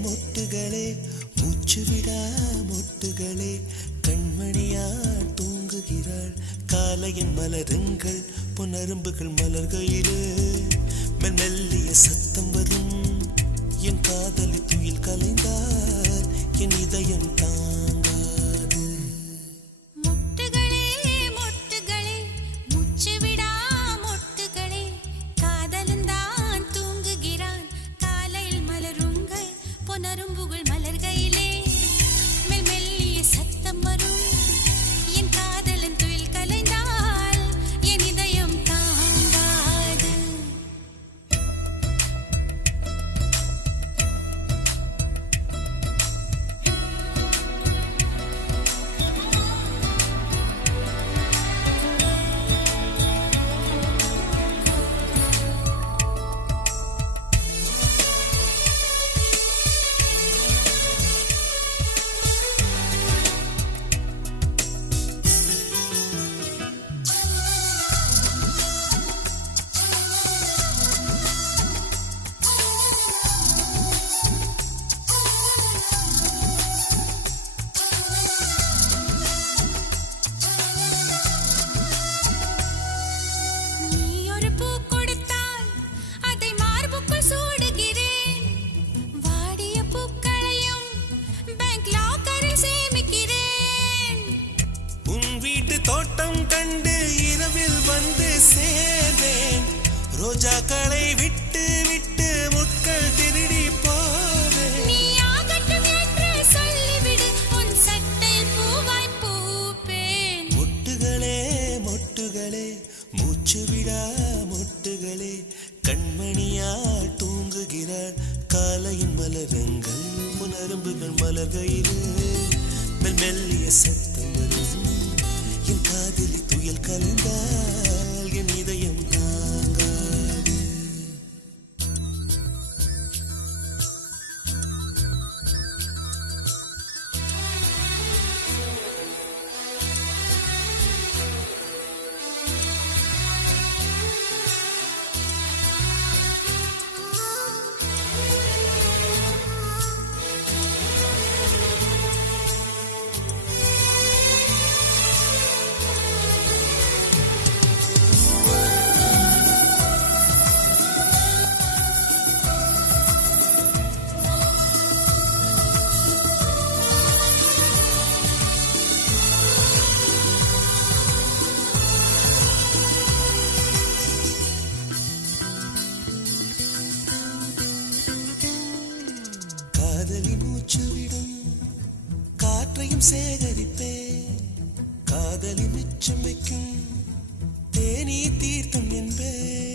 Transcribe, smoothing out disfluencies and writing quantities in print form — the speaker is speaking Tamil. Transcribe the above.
மொட்டுகளே மூச்சுவிடா மொட்டுகளே கண்மணியா தூங்குகிறாள் காலையின் மலருங்கள் பொன்னரும்புகள் மலர்கையிலே மெல்லிய சத்தம் வரும் என் காதலி துயில் கலைந்தார் என் இதயம் தாங்காது நரும்புகள் மலர்கையிலே மெல்லிய சத்தம் வரும் என் காதலன் துயில் கலைந்தால் என் இதயம் தாங்காது தோட்டம் கண்டு இரவில் வந்து சேர்வேன் ரோஜாக்களை விட்டு விட்டு முட்கள் திருடி போவேன் நீ ஆகட்டும் என்று சொல்லிவிடு உன் சட்டையில் பூவாய் பூப்பேன் மொட்டுகளே மொட்டுகளே மூச்சுவிடா மொட்டுகளே கண்மணியா தூங்குகிறாள் காலையின் மலருங்கள் முனரும்புகள் மலர்கையிலே மெல்லிய சத்தம் வரும் என் காதலி துயில் கலைந்தால் என் இதயம் தாங்காது காதலி மூச்சுவிடும் காற்றையும் சேகரிப்பேன் காதலி மிச்சம் வைக்கும் தேனீ தீர்த்தம் என்பேன்